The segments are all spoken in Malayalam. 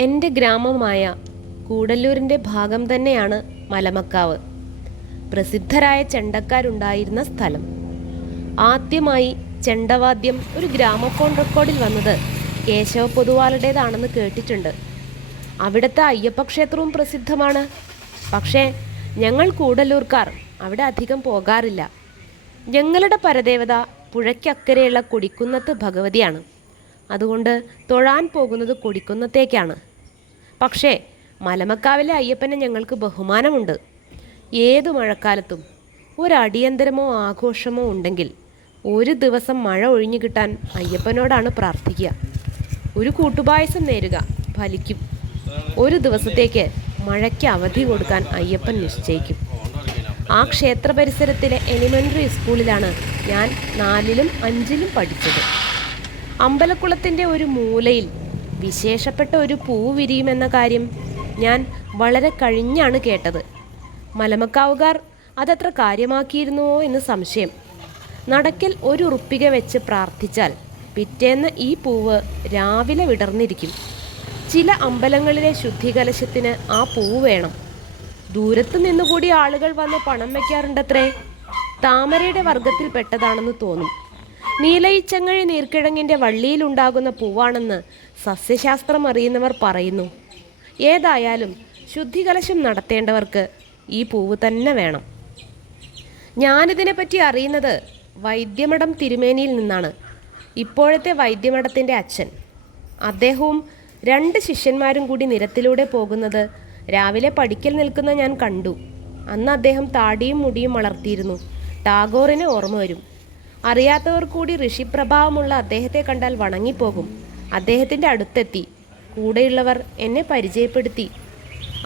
എന്റെ ഗ്രാമമായ കൂടല്ലൂരിന്റെ ഭാഗം തന്നെയാണ് മലമക്കാവ്. പ്രസിദ്ധരായ ചെണ്ടക്കാരുണ്ടായിരുന്ന സ്ഥലം. ആദ്യമായി ചെണ്ടവാദ്യം ഒരു ഗ്രാമഫോൺ റെക്കോർഡിൽ വന്നത് കേശവ പൊതുവാളുടേതാണെന്ന് കേട്ടിട്ടുണ്ട്. അവിടുത്തെ അയ്യപ്പക്ഷേത്രവും പ്രസിദ്ധമാണ്. പക്ഷേ ഞങ്ങൾ കൂടല്ലൂർക്കാർ അവിടെ അധികം പോകാറില്ല. ഞങ്ങളുടെ പരദേവത പുഴയ്ക്കക്കരെയുള്ള കൊടിക്കുന്നത്ത് ഭഗവതിയാണ്. അതുകൊണ്ട് തൊഴാൻ പോകുന്നത് കൊടിക്കുന്നത്തേക്കാണ്. പക്ഷേ മലമക്കാവിലെ അയ്യപ്പനെ ഞങ്ങൾക്ക് ബഹുമാനമുണ്ട്. ഏതു മഴക്കാലത്തും ഒരടിയന്തരമോ ആഘോഷമോ ഉണ്ടെങ്കിൽ ഒരു ദിവസം മഴ ഒഴിഞ്ഞു കിട്ടാൻ അയ്യപ്പനോടാണ് പ്രാർത്ഥിക്കുക. ഒരു കൂട്ടുപായസം നേരുക ഫലിക്കും. ഒരു ദിവസത്തേക്ക് മഴയ്ക്ക് അവധി കൊടുക്കാൻ അയ്യപ്പൻ നിശ്ചയിക്കും. ആ ക്ഷേത്ര പരിസരത്തിലെ എലിമെന്ററി സ്കൂളിലാണ് ഞാൻ നാലിലും അഞ്ചിലും പഠിച്ചത്. അമ്പലക്കുളത്തിന്റെ ഒരു മൂലയിൽ വിശേഷപ്പെട്ട ഒരു പൂ വിരിയുമെന്ന കാര്യം ഞാൻ വളരെ കഴിഞ്ഞാണ് കേട്ടത്. മലമക്കാവുകാർ അതത്ര കാര്യമാക്കിയിരുന്നുവോ എന്ന് സംശയം. നടക്കൽ ഒരു ഉറുപ്പിക വെച്ച് പ്രാർത്ഥിച്ചാൽ പിറ്റേന്ന് ഈ പൂവ് രാവിലെ വിടർന്നിരിക്കും. ചില അമ്പലങ്ങളിലെ ശുദ്ധികലശത്തിന് ആ പൂവ് വേണം. ദൂരത്തു നിന്നുകൂടി ആളുകൾ വന്ന് പണം വയ്ക്കാറുണ്ടത്രേ? താമരയുടെ വർഗത്തിൽ പെട്ടതാണെന്ന് തോന്നും. നീലയിച്ചങ്ങഴി നീർക്കിഴങ്ങിന്റെ വള്ളിയിലുണ്ടാകുന്ന പൂവാണെന്ന് സസ്യശാസ്ത്രം അറിയുന്നവർ പറയുന്നു. ഏതായാലും ശുദ്ധികലശം നടത്തേണ്ടവർക്ക് ഈ പൂവ് തന്നെ വേണം. ഞാനിതിനെപ്പറ്റി അറിയുന്നത് വൈദ്യമഠം തിരുമേനിയിൽ നിന്നാണ്. ഇപ്പോഴത്തെ വൈദ്യമഠത്തിന്റെ അച്ഛൻ. അദ്ദേഹവും രണ്ട് ശിഷ്യന്മാരും കൂടി നിരത്തിലൂടെ പോകുന്നത് രാവിലെ പഠിക്കൽ നിൽക്കുന്ന ഞാൻ കണ്ടു. അന്ന് അദ്ദേഹം താടിയും മുടിയും വളർത്തിയിരുന്നു. ടാഗോറിനെ ഓർമ്മ വരും. അറിയാത്തവർ കൂടി ഋഷിപ്രഭാവമുള്ള അദ്ദേഹത്തെ കണ്ടാൽ വണങ്ങിപ്പോകും. അദ്ദേഹത്തിന്റെ അടുത്തെത്തി. കൂടെയുള്ളവർ എന്നെ പരിചയപ്പെടുത്തി.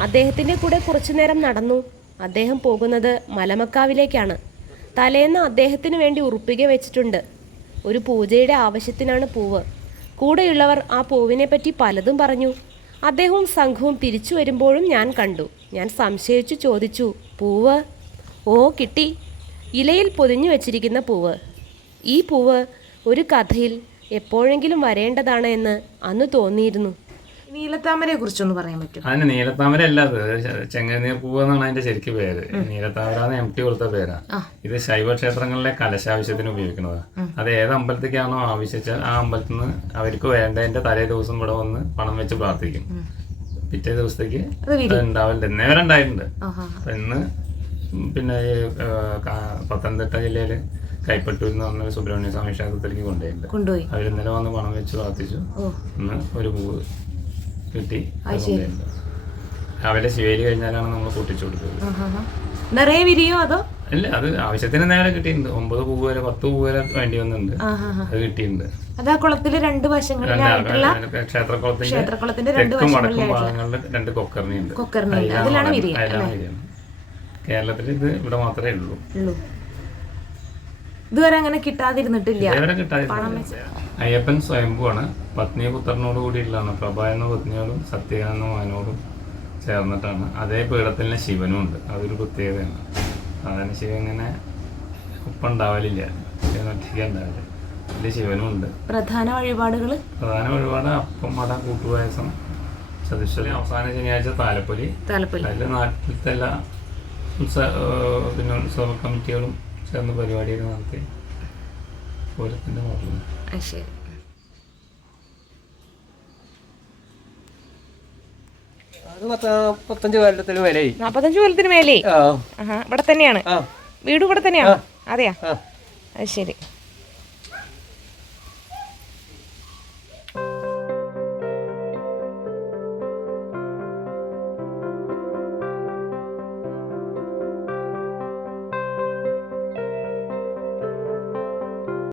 അദ്ദേഹത്തിന്റെ കൂടെ കുറച്ചു നേരം നടന്നു. അദ്ദേഹം പോകുന്നത് മലമക്കാവിലേക്കാണ്. തലേന്ന് അദ്ദേഹത്തിന് വേണ്ടി ഉറുപ്പിക വെച്ചിട്ടുണ്ട്. ഒരു പൂജയുടെ ആവശ്യത്തിനാണ് പൂവ്. കൂടെയുള്ളവർ ആ പൂവിനെ പറ്റി പലതും പറഞ്ഞു. അദ്ദേഹവും സംഘവും തിരിച്ചു വരുമ്പോഴും ഞാൻ കണ്ടു. ഞാൻ സംശയിച്ചു ചോദിച്ചു പൂവ്? ഓ കിട്ടി. ഇലയിൽ പൊതിഞ്ഞു വെച്ചിരിക്കുന്ന പൂവ്. ഈ പൂവ് ഒരു കഥയിൽ എപ്പോഴെങ്കിലും വരേണ്ടതാണ് എന്ന് അന്ന് തോന്നിയിരുന്നു. നീലത്താമരയെ കുറിച്ചൊന്ന് പറയാൻ പറ്റും അതിന് നീലത്താമര അല്ല അത് ചെങ്ങനീർ പൂവ് എന്നാണ് അതിന്റെ ശരിക്ക് പേര്. നീലത്താമര എന്ന് എം ടി കൊടുത്ത പേരാ. ഇത് ശൈവ ക്ഷേത്രങ്ങളിലെ കലശാവശ്യത്തിന് ഉപയോഗിക്കുന്നതാ. അത് ഏത് അമ്പലത്തേക്കാണോ ആവശ്യിച്ചാൽ ആ അമ്പലത്തിൽ നിന്ന് അവർക്ക് വേണ്ടതിന്റെ തലേ ദിവസം ഇവിടെ വന്ന് പണം വെച്ച് പ്രാർത്ഥിക്കും. പിറ്റേ ദിവസത്തേക്ക് ഉണ്ടാവില്ല നേരം വരെ ഉണ്ടായിട്ടുണ്ട്. അപ്പൊ ഇന്ന് പിന്നെ പത്തനംതിട്ട ജില്ലയിൽ കൈപ്പറ്റൂർ എന്ന് പറഞ്ഞ സുബ്രഹ്മണ്യ സ്വാമി ക്ഷേത്രത്തിലേക്ക് കൊണ്ടുപോയില്ല കൊണ്ടുപോയി. അവർ ഇന്നലെ വന്ന് പണം വെച്ച് പ്രാർത്ഥിച്ചു. ഇന്ന് ഒരു പൂവ് കിട്ടി. രാവിലെ ശിവേലി കഴിഞ്ഞാലാണ് നമ്മൾ പൊട്ടിച്ചു കൊടുത്തത്. നിറയെ വിരിയോ അതോ? ഇല്ല അത് ആവശ്യത്തിന് നേരെ കിട്ടിയിട്ടുണ്ട്. ഒമ്പത് പൂവ് വരെ പത്ത് പൂവ് വരെ വേണ്ടി വന്നിട്ടുണ്ട്. അത് കിട്ടിയിട്ടുണ്ട്. അതാ കുളത്തിൽ രണ്ട് വശങ്ങളിലായിട്ടുള്ള ക്ഷേത്രക്കുളത്തിന്റെ തെക്കും വടക്കും ഭാഗങ്ങളിൽ രണ്ട് കൊക്കർണിയുണ്ട് കൊക്കറിനുണ്ട് അതിലാണ് വിരിയ കേരളത്തിൽ ഇത് ഇവിടെ മാത്രമേ ഉള്ളൂ. ഇതുവരെ അങ്ങനെ കിട്ടാതിരുന്നിട്ടില്ല. ഇതേവരെ കിട്ടാതിരുന്നില്ല. അയ്യപ്പൻ സ്വയംഭുവാണ്. പത്നി പുത്രനോട് കൂടിയുള്ളതാണ് പ്രഭ എന്ന പത്നിയോടും സത്യ എന്ന മകനോടും ചേർന്നിട്ടാണ്. അതേ പീഠത്തിലെ ശിവനും ഉണ്ട്. അതൊരു പ്രത്യേകതയാണ്. സാധാരണ ശിവൻ ഇങ്ങനെ ഒപ്പം ഉണ്ടാവലില്ല. ശിവൻ ഒറ്റയ്ക്ക് ഉണ്ടാവില്ല. അതിൽ ശിവനും ഉണ്ട്. പ്രധാന വഴിപാടുകൾ പ്രധാന വഴിപാട് അപ്പം അട കൂട്ടുപായസം ചതുശ്വരി അവസാന ശനിയാഴ്ച താലപ്പൊലി. താലപ്പൊലി. അതിൽ നാട്ടിലത്തെ എല്ലാ ഉത്സവ പിന്നെ ഉത്സവ കമ്മിറ്റികളും ചേർന്ന് പരിപാടിയൊക്കെ നടത്തി പൂരത്തിന്റെ ശരി അത് മുപ്പത്തഞ്ച് കൊല്ലത്തിന് മേലെ നാപ്പത്തഞ്ച് കൊല്ലത്തിന് മേലേ ആ. ഇവിടെ തന്നെയാണ്. ആ. വീട് ഇവിടെ തന്നെയാണ്? അതെയാ? അത് ശരി